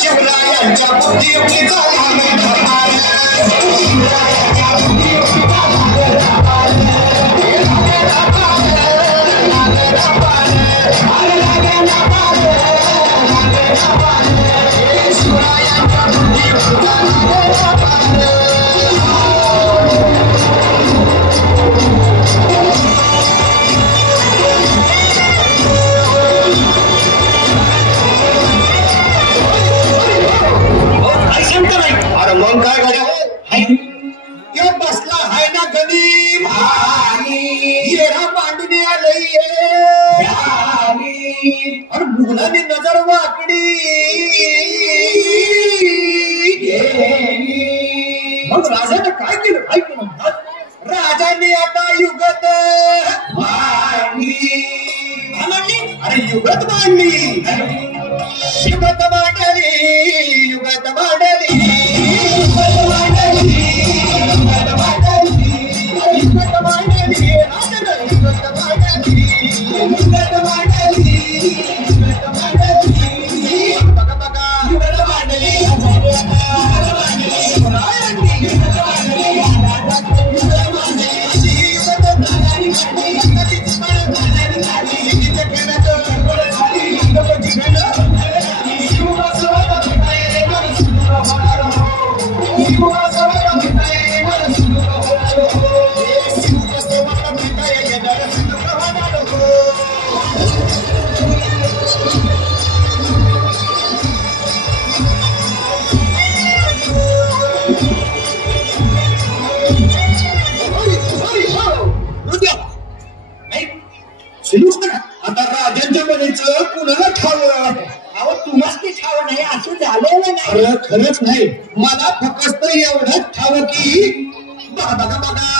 शिवरायांच्या बुद्धियुक्तीचा मग काय घड्या बसला हाय ना गरीब येरा मांडणी आलंय और मुघलांनी नजर वाकडी मग राजाने काय केलं काय केलं म्हणतात राजाने आता युगत मांडली अरे युगत मांडली युगत मांडली युगत मांडली आता राजांच्या म्हणायचं कुणाला ठावं अहो तुम्हाला ते ठाव नाही असं झालेलं नाही खरंच नाही मला फक्त एवढंच ठाव की बघा बघा बघा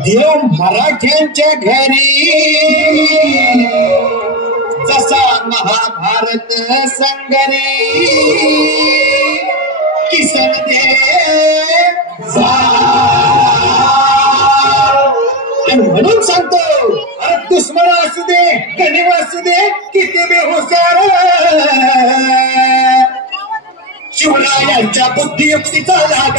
देव मराठ्यांच्या घरी जसा महाभारत संगरी किसन देव म्हणून सांगतो अरे दुश्मन असू दे गणिव असू दे किती बेहुशार शिवरायांच्या बुद्धियुक्तीचा लागा